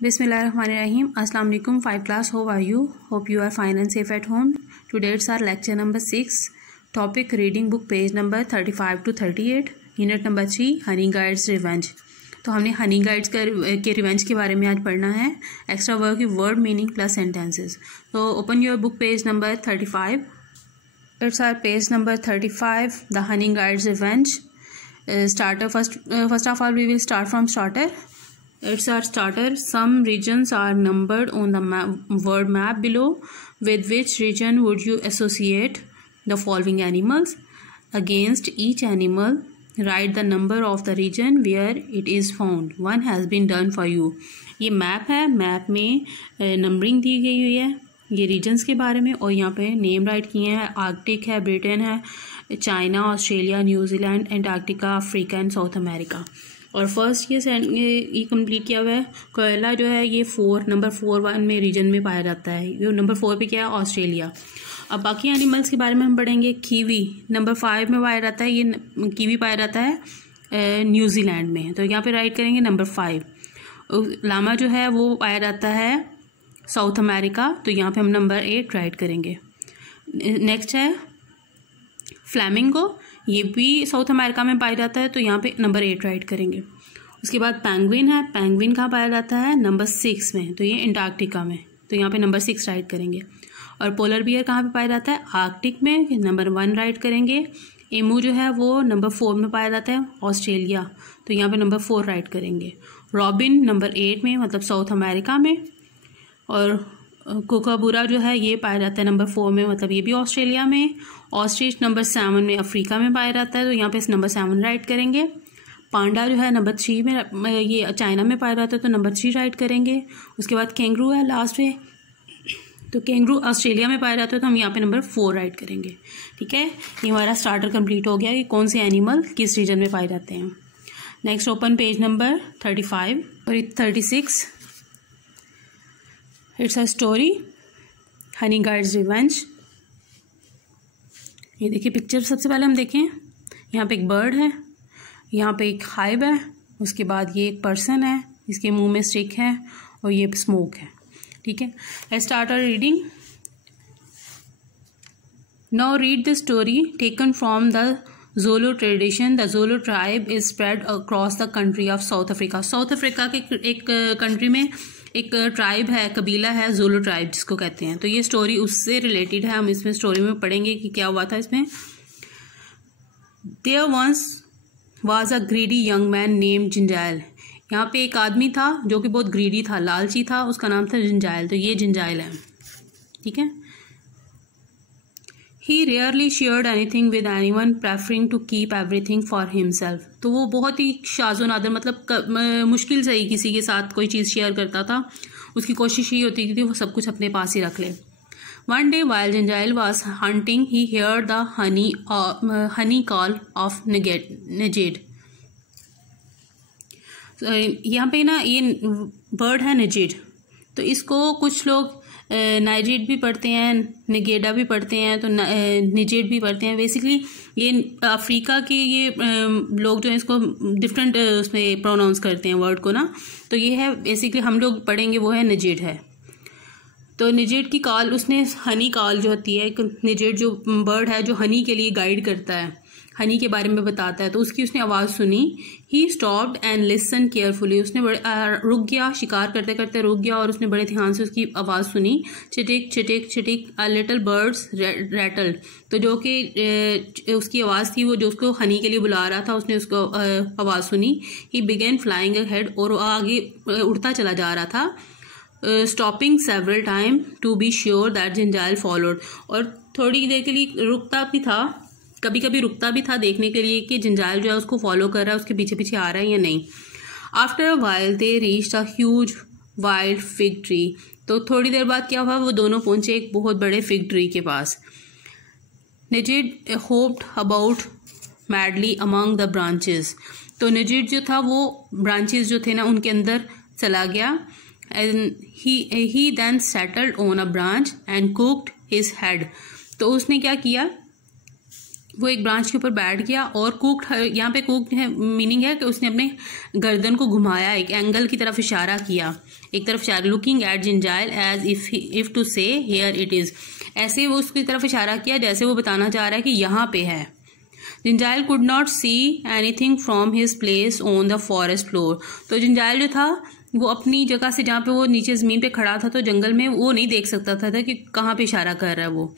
Bismillahirrahmanirrahim. Assalamu alaikum. 5 class. How are you? Hope you are fine and safe at home. Today it's our lecture number 6. Topic reading book page number 35 to 38. Unit number 3 Honey guides revenge. तो हमने Honey guides के revenge के बारे में आज पढ़ना है. Extra work word meaning plus sentences. तो open your book page number 35. It's our page number 35. The Honey Guides Revenge. Starter first of all we will start from starter. It's our starter. Some regions are numbered on the word map below. With which region would you associate the following animals? Against each animal, write the number of the region where it is found. One has been done for you. ये map है. Map में numbering दी गई हुई है ये regions के बारे में और यहाँ पे नेम राइट किए हैं. आर्कटिक है, ब्रिटेन है, China, Australia, New Zealand, Antarctica, Africa and south America. और फर्स्ट ये कंप्लीट किया हुआ है. कोयला जो है ये नंबर 4 में रीजन में पाया जाता है. ये नंबर 4 पे क्या है? ऑस्ट्रेलिया. अब बाकी एनिमल्स के बारे में हम पढ़ेंगे. कीवी नंबर 5 में पाया जाता है. ये कीवी पाया जाता है न्यूजीलैंड में. तो यहाँ पे राइट करेंगे नंबर 5. लामा जो है वो पाया जाता है साउथ अमेरिका. तो यहाँ पे हम नंबर 8 राइट करेंगे. नेक्स्ट है फ्लैमिंगो. ये भी साउथ अमेरिका में पाया जाता है. तो यहाँ पे नंबर 8 राइट करेंगे. उसके बाद पेंगुइन है. पेंगुइन कहाँ पाया जाता है? नंबर 6 में. तो ये एंटार्क्टिका में. तो यहाँ पे नंबर 6 राइट करेंगे. और पोलर बियर कहाँ पे पाया जाता है? आर्कटिक में. नंबर 1 राइट करेंगे. एमू जो है वो नंबर 4 में पाया जाता है ऑस्ट्रेलिया. तो यहाँ पे नंबर 4 राइट करेंगे. रॉबिन नंबर 8 में मतलब साउथ अमेरिका में. और कोकाबूरा जो है ये पाया जाता है नंबर 4 में मतलब ये भी ऑस्ट्रेलिया में. ऑस्ट्रिच नंबर 7 में अफ्रीका में पाया जाता है. तो यहाँ पे नंबर 7 राइट करेंगे. पांडा जो है नंबर 3 में ये चाइना में पाया जाता है. तो नंबर 3 राइट करेंगे. उसके बाद कैंगरू है लास्ट में. तो कैंगरू ऑस्ट्रेलिया में पाया जाता है. तो हम यहाँ पे नंबर 4 राइट करेंगे. ठीक है, ये हमारा स्टार्टर कंप्लीट हो गया कि कौन से एनिमल किस रीजन में पाए जाते हैं. नेक्स्ट ओपन पेज नंबर 35 और 36. It's a story Honey guides revenge. ये देखिए पिक्चर सबसे पहले हम देखें. यहाँ पे एक बर्ड है, यहाँ पे एक हाइव है, उसके बाद ये एक पर्सन है, इसके मुंह में स्टिक है और ये स्मोक है. ठीक है, let's start our reading. Now read the story taken from the Zulu tradition. The Zulu tribe is spread across the country of South Africa. South Africa के एक कंट्री में एक ट्राइब है, कबीला है Zulu ट्राइब जिसको कहते हैं. तो ये स्टोरी उससे रिलेटेड है. हम इसमें स्टोरी में पढ़ेंगे कि क्या हुआ था इसमें. There once was a greedy young man named जिंजाइल. यहाँ पे एक आदमी था जो कि बहुत ग्रीडी था, लालची था. उसका नाम था जिंजाइल. तो ये जिंजाइल है. ठीक है. He rarely shared anything with anyone, preferring to keep everything for himself. तो वो बहुत ही शाज़ो नादर मतलब मुश्किल से ही किसी के साथ कोई चीज़ शेयर करता था. उसकी कोशिश ये होती थी वो सब कुछ अपने पास ही रख ले. One day while Jinjail was hunting, he heard the honey call of Najid. यहाँ पे ना ये बर्ड है नजीड. तो इसको कुछ लोग नाइजेड भी पढ़ते हैं, निगेडा भी पढ़ते हैं, तो निजेड भी पढ़ते हैं. बेसिकली ये अफ्रीका के ये लोग जो है इसको डिफरेंट उसमें प्रोनाउंस करते हैं वर्ड को ना. तो ये है बेसिकली हम लोग पढ़ेंगे वो है निजेड है. तो निजेड की कॉल उसने हनी कॉल जो होती है, निजेड जो बर्ड है जो हनी के लिए गाइड करता है, हनी के बारे में बताता है, तो उसकी उसने आवाज़ सुनी. He stopped and listen carefully. उसने रुक गया, शिकार करते करते रुक गया और उसने बड़े ध्यान से उसकी आवाज़ सुनी. चिटिक चिटिक चिटिक अ लिटिल बर्ड्स रैटल्ड. तो जो कि उसकी आवाज़ थी वो जो उसको हनी के लिए बुला रहा था उसने उसको आवाज़ सुनी. He began flying ahead. और आगे उड़ता चला जा रहा था. Stopping several time to be sure that Gingile followed. और थोड़ी देर के लिए रुकता भी था, कभी कभी रुकता भी था देखने के लिए कि जिंजाइल जो है उसको फॉलो कर रहा है, उसके पीछे पीछे आ रहा है या नहीं. After a while they reached a huge wild fig tree. तो थोड़ी देर बाद क्या हुआ, वो दोनों पहुंचे एक बहुत बड़े फिग ट्री के पास. Ngede hopped about madly among the branches. तो निजिड जो था वो ब्रांचेस जो थे ना उनके अंदर चला गया. And he then settled on a branch and cooked his head. तो उसने क्या किया, वो एक ब्रांच के ऊपर बैठ गया और कुक्ड, यहाँ पे कुक्ड है मीनिंग है कि उसने अपने गर्दन को घुमाया, एक एंगल की तरफ इशारा किया, एक तरफ इशारा, looking at Gingile as if to say here it is, ऐसे वो उसकी तरफ इशारा किया जैसे वो बताना चाह रहा है कि यहाँ पे है। Gingile could not see anything from his place on the forest floor, तो जिंजाइल जो था वो अपनी जगह से, जहाँ पे वो नीचे ज़मीन पे खड़ा था तो जंगल में, वो नहीं देख सकता था कि कहाँ पे इशारा कर रहा है वो।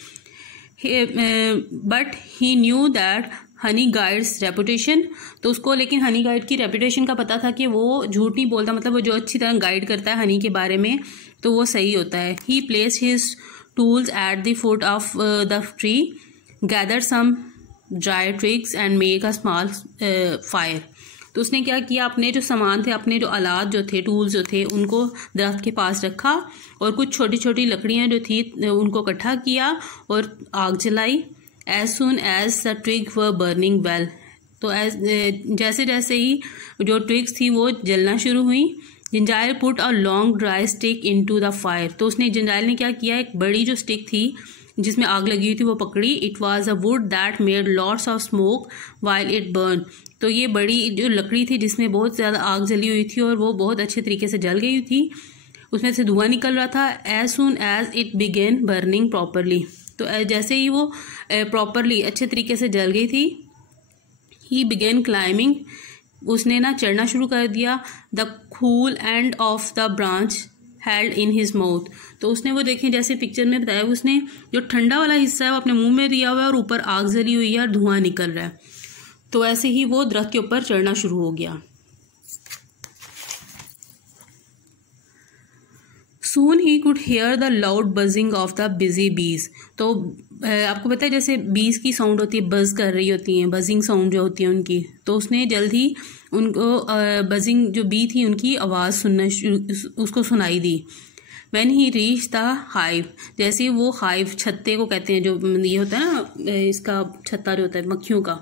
But he knew that Honey guides reputation, तो उसको लेकिन हनी गाइड की रेपुटेशन का पता था कि वो झूठ नहीं बोलता, मतलब वो जो अच्छी तरह गाइड करता है हनी के बारे में तो वो सही होता है। He place his tools at the foot of the tree, gather some dry twigs and make a small fire, तो उसने क्या किया, अपने जो सामान थे, अपने जो आलात जो थे, टूल्स जो थे, उनको दरख्त के पास रखा और कुछ छोटी छोटी लकड़ियाँ जो थी उनको इकट्ठा किया और आग जलाई। As soon as the twig were burning well, तो जैसे जैसे ही जो ट्विग्स थी वो जलना शुरू हुई। Gingile put a long dry stick into the fire, तो उसने, जिंजाइल ने क्या किया, एक बड़ी जो स्टिक थी जिसमें आग लगी हुई थी वो पकड़ी। It was a would that made lots of smoke while it burn, तो ये बड़ी जो लकड़ी थी जिसमें बहुत ज़्यादा आग जली हुई थी और वो बहुत अच्छे तरीके से जल गई थी, उसमें से धुआं निकल रहा था। As soon as it began burning properly, तो जैसे ही वो प्रॉपरली अच्छे तरीके से जल गई थी, ही बिगेन क्लाइंबिंग, उसने ना चढ़ना शुरू कर दिया। The cool end of the branch held in his mouth, तो उसने वो देखें जैसे पिक्चर में बताया, उसने जो ठंडा वाला हिस्सा है वो अपने मुंह में दिया हुआ है और ऊपर आग जली हुई है और धुआं निकल रहा है, तो ऐसे ही वो दरख्त के ऊपर चढ़ना शुरू हो गया। Soon he could hear the loud buzzing of the busy bees, तो आपको पता है जैसे बीज की साउंड होती है, बज कर रही होती हैं, बजिंग साउंड जो होती है उनकी, तो उसने जल्द ही उनको बजिंग जो बी थी उनकी आवाज़ सुनना उसको सुनाई दी। When he reached the hive, जैसे वो हाइव छत्ते को कहते हैं, जो ये होता है ना इसका छत्ता जो होता है मक्खियों का,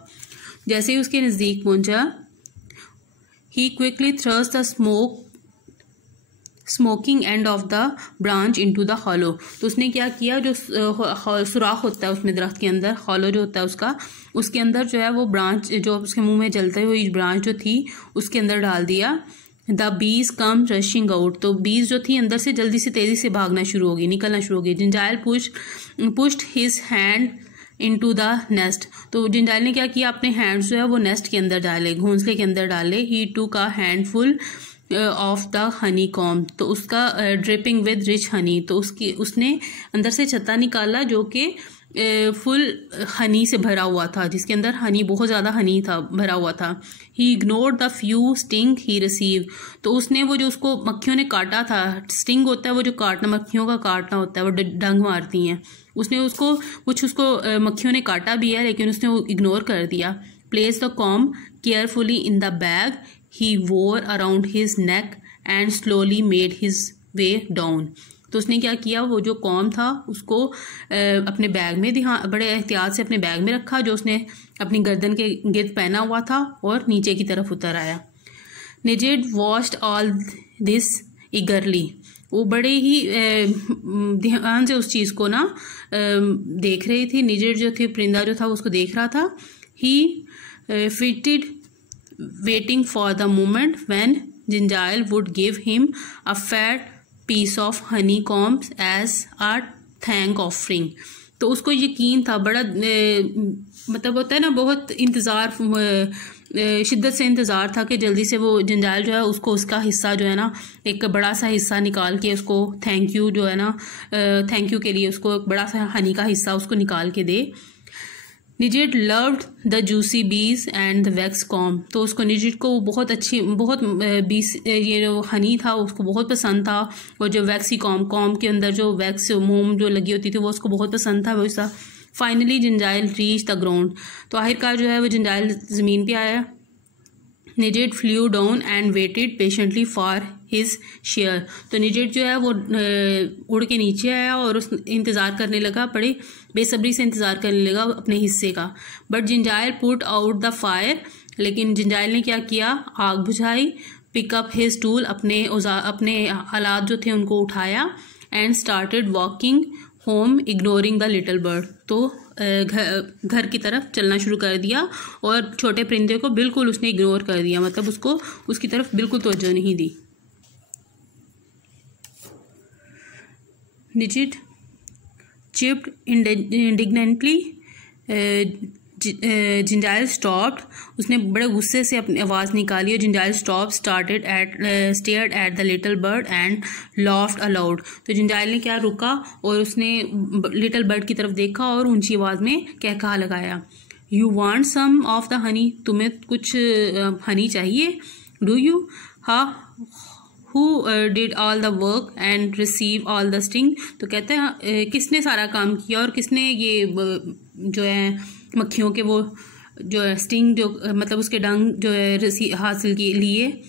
जैसे ही उसके नज़दीक पहुंचा, he quickly thrust the smoking end of the branch into the hollow, तो उसने क्या किया, जो सुराख होता है उसमें दरख्त के अंदर, हॉलो जो होता है उसका, उसके अंदर जो है वो ब्रांच जो उसके मुंह में जलते हुए ब्रांच जो थी उसके अंदर डाल दिया। The bees come rushing out, तो बीज जो थी अंदर से जल्दी से तेजी से भागना शुरू हो गई, निकलना शुरू हो गई। Gingile pushed his hand into the nest, तो जिंजाइल ने क्या किया, अपने हैंड्स जो है वो नेस्ट के अंदर डाले, घोंसले के अंदर डाले। ही टूक a handful of the Honey com, तो उसका ड्रिपिंग विद रिच हनी, तो उसने अंदर से छत्ता निकाला जो कि फुल हनी से भरा हुआ था, जिसके अंदर हनी, बहुत ज़्यादा हनी था, भरा हुआ था। ही ignored the few sting he receive, तो उसने वो जो उसको मक्खियों ने काटा था, स्टिंग होता है वो जो काटना, मक्खियों का काटना होता है, वो डंग मारती हैं, उसने उसको मक्खियों ने काटा भी है लेकिन उसने वो इग्नोर कर दिया। Place the com carefully in the bag he wore around his neck and slowly made his way down, तो उसने क्या किया, वो जो कॉम था उसको अपने बैग में बड़े एहतियात से अपने बैग में रखा, जो उसने अपनी गर्दन के गिर्द पहना हुआ था, और नीचे की तरफ उतर आया। निजिड वॉच्ड ऑल दिस ईगरली, वो बड़े ही ध्यान से उस चीज़ को ना देख रही थी। निजिड जो थी, परिंदा जो था उसको देख रहा था। ही fitted waiting for the moment when Jinjail would give him a fat piece of honeycombs as a thank offering, तो उसको यकीन था, बड़ा मतलब होता है ना, बहुत इंतज़ार, शिद्दत से इंतज़ार था कि जल्दी से वो जिंजाइल जो है उसको उसका हिस्सा जो है ना, एक बड़ा सा हिस्सा निकाल के उसको थैंक यू जो है ना, थैंक यू के लिए उसको एक बड़ा सा हनी का हिस्सा उसको निकाल के दे। निजिड लव्ड द जूसी बीज एंड द वैक्स कॉम, तो उसको निजिड को बहुत बीज, ये जो हनी था उसको बहुत पसंद था, और जो वैक्सी कॉम के अंदर जो वैक्स मोम जो लगी होती थी वो उसको बहुत पसंद था वैसा। Finally Gingile reach the ground, तो आखिरकार जो है वो जिंजाइल ज़मीन पे आया। Ngede flew down and waited patiently for his share, तो निजिड जो है वो उड़ के नीचे आया और उस इंतज़ार करने लगा, बड़े बेसब्री से इंतज़ार करने लगा अपने हिस्से का। But Gingile put out the fire, लेकिन जिंजाइल ने क्या किया, आग बुझाई। पिकअप हिज टूल, अपने आलात जो थे उनको उठाया। And started walking home ignoring the little bird, तो घर की तरफ चलना शुरू कर दिया और छोटे परिंदे को बिल्कुल उसने इग्नोर कर दिया, मतलब उसको उसकी तरफ बिल्कुल तवज्जो नहीं दी। निजिड चिप्ड इंडिग्नेंटली, जिंजाइल स्टॉप्ड, उसने बड़े गुस्से से अपनी आवाज़ निकाली और Gingile stared at the little bird and laughed aloud. तो जिंजाइल ने क्या रुका और उसने लिटिल बर्ड की तरफ देखा और ऊंची आवाज़ में कहकहा लगाया, you want some of the honey, तुम्हें कुछ हनी चाहिए? Do you? हाँ। Who did all the work and receive all the sting? तो कहते हैं किसने सारा काम किया और किसने ये जो है मक्खियों के वो जो है स्टिंग जो मतलब उसके डंग जो है हासिल किए लिए।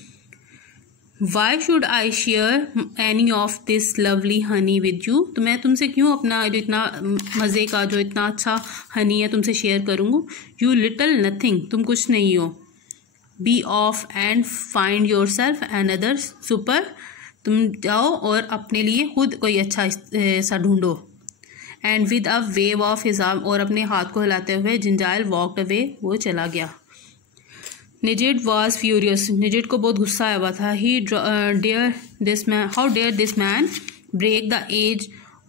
Why should I share any of this lovely honey with you? तो मैं तुमसे क्यों अपना जो इतना मज़े का जो इतना अच्छा हनी है तुमसे शेयर करूँगा? You little nothing, तुम कुछ नहीं हो। Be off and find yourself another super, तुम जाओ और अपने लिए खुद कोई अच्छा सा ढूंढो। And with a wave of his arm, और अपने हाथ को हिलाते हुए जिंजाइल walked away, वो चला गया। निजिड was furious, निजिड को बहुत गुस्सा आया हुआ था। How dare this man break the age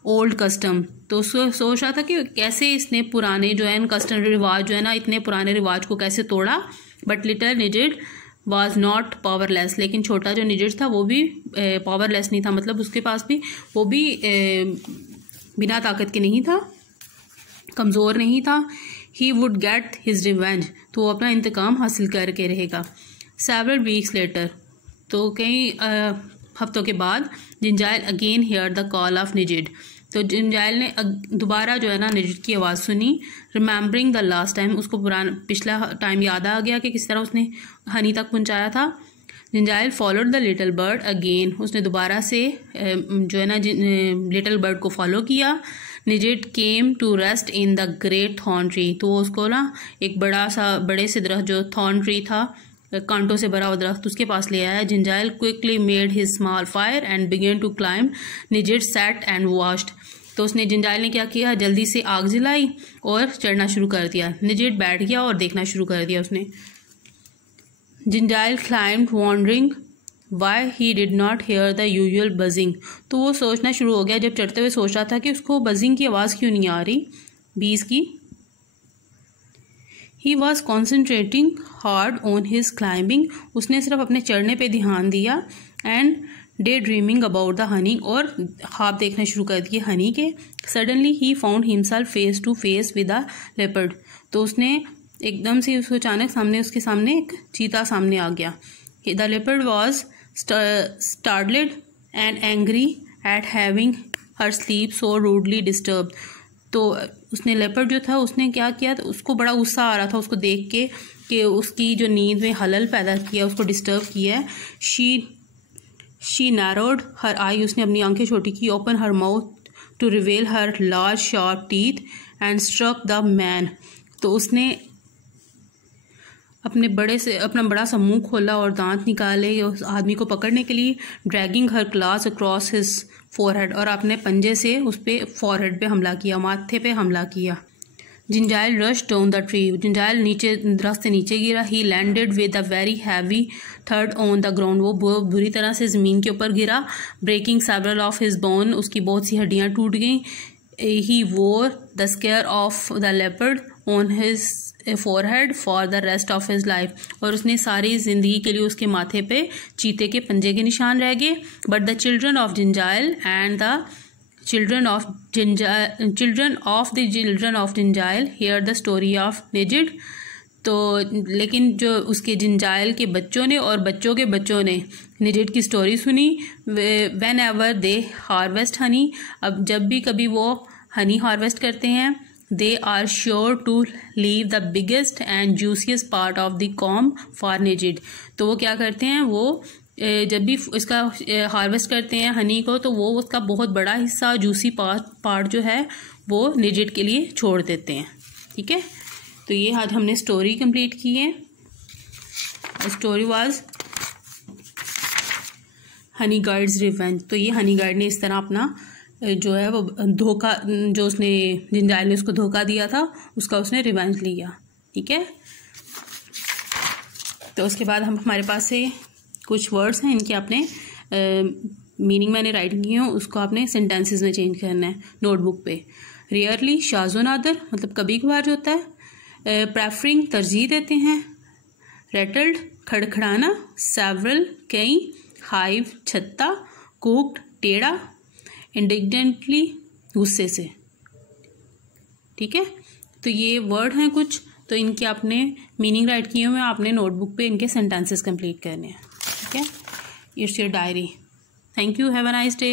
old custom, तो उसको सोच रहा था कि कैसे इसने पुराने जो है कस्टम रिवाज जो है ना इतने पुराने रिवाज को कैसे तोड़ा। But little Ngede was not powerless, लेकिन छोटा जो निजिड था वो भी पावरलेस नहीं था, मतलब उसके पास भी वो भी बिना ताकत के नहीं था, कमज़ोर नहीं था। He would get his revenge, तो वो अपना इंतकाम हासिल करके रहेगा। सेवरल वीक्स लेटर, तो कई हफ्तों के बाद Gingile again hear the call of Ngede, तो जिंजाइल ने दोबारा जो है ना निजिड की आवाज़ सुनी। रिमेंबरिंग द लास्ट टाइम, उसको पुराना पिछला टाइम याद आ गया कि किस तरह उसने हनी तक पहुंचाया था। Gingile followed the little bird again, उसने दोबारा से जो है ना लिटिल बर्ड को फॉलो किया। Ngede came to rest in the great thorn tree, तो उसको ना एक बड़े से दरख्त जो थॉर्न ट्री था कांटों से भरा हुआ दरख्त उसके पास ले आया। Gingile quickly made his small fire and began to climb. Ngede sat and watched, तो उसने जिंजाइल ने क्या किया, जल्दी से आग जलाई और चढ़ना शुरू कर दिया। निजिड बैठ गया और देखना शुरू कर दिया उसने। Gingile climbed wondering why he did not hear the usual buzzing, तो वो सोचना शुरू हो गया जब चढ़ते हुए सोच रहा था कि उसको बजिंग की आवाज़ क्यों नहीं आ रही बीज की। He was concentrating hard on his climbing, उसने सिर्फ अपने चढ़ने पे ध्यान दिया। And daydreaming about the honey, और ख्वाब देखना शुरू कर दिए हनी के। Suddenly he found himself face to face with a leopard, तो उसने एकदम से उसको अचानक उसके सामने एक चीता सामने आ गया। The leopard was startled and angry at having her sleep so rudely disturb, तो उसने लेपर्ड जो था उसने क्या किया, तो उसको बड़ा गुस्सा आ रहा था उसको देख के कि उसकी जो नींद में हलल पैदा किया, उसको डिस्टर्ब किया है। शी नैरोड हर आई, उसने अपनी आंखें छोटी की। Open her mouth to reveal her large sharp teeth and struck the man, तो उसने अपना बड़ा सा मुंह खोला और दांत निकाले उस आदमी को पकड़ने के लिए। ड्रैगिंग हर क्लास अक्रॉस हिज फोरहेड, और अपने पंजे से उस पर फोरहेड पे हमला किया, माथे पे हमला किया। Gingile rush down the tree, Gingile नीचे दरख्त से नीचे गिरा। He landed with a very heavy थर्ड ऑन द ग्राउंड, वो बुरी तरह से ज़मीन के ऊपर गिरा। Breaking several of his bone, उसकी बहुत सी हड्डियाँ टूट गईं। He wore the scar of the leopard on his forehead for the rest of his life, और उसने सारी ज़िंदगी के लिए उसके माथे पे चीते के पंजे के निशान रह गए। But the children of Gingile and the children of Gingile hear the story of Ngede, तो लेकिन जो उसके जिंजाइल के बच्चों ने और बच्चों के बच्चों ने निजिड की स्टोरी सुनी। Whenever they harvest honey, अब जब भी कभी वो हनी हार्वेस्ट करते हैं, they are sure to leave the biggest and juiciest part of the comb for Ngede, तो वो क्या करते हैं, वो जब भी इसका हार्वेस्ट करते हैं हनी को, तो वो उसका बहुत बड़ा हिस्सा जूसी पार्ट जो है वो निजिड के लिए छोड़ देते हैं। ठीक है, तो ये आज हमने स्टोरी कंप्लीट की है। Story was Honey guards revenge, तो ये हनी गार्ड ने इस तरह अपना जो है वो धोखा, जो उसने जिंजाइल ने उसको धोखा दिया था उसका उसने रिवेंज लिया। ठीक है, तो उसके बाद हमारे पास से कुछ वर्ड्स हैं, इनके आपने मीनिंग मैंने राइटिंग की हूँ, उसको आपने सेंटेंसेस में चेंज करना है नोटबुक पे। रेयरली शाज़ो नादर मतलब कभी कभार जो होता है। प्रेफरिंग तरजीह देते हैं। रेटल्ड खड़खड़ाना। सेवरल कई। हाइव छत्ता। कुक्ड टेढ़ा। इंडिग्नेंटली गुस्से से। ठीक है, तो ये वर्ड हैं कुछ, तो इनके आपने मीनिंग राइट किए हुए, आपने नोटबुक पे इनके सेंटेंसेस कंप्लीट करने हैं। ठीक है, it's your diary. Thank you, have a nice day.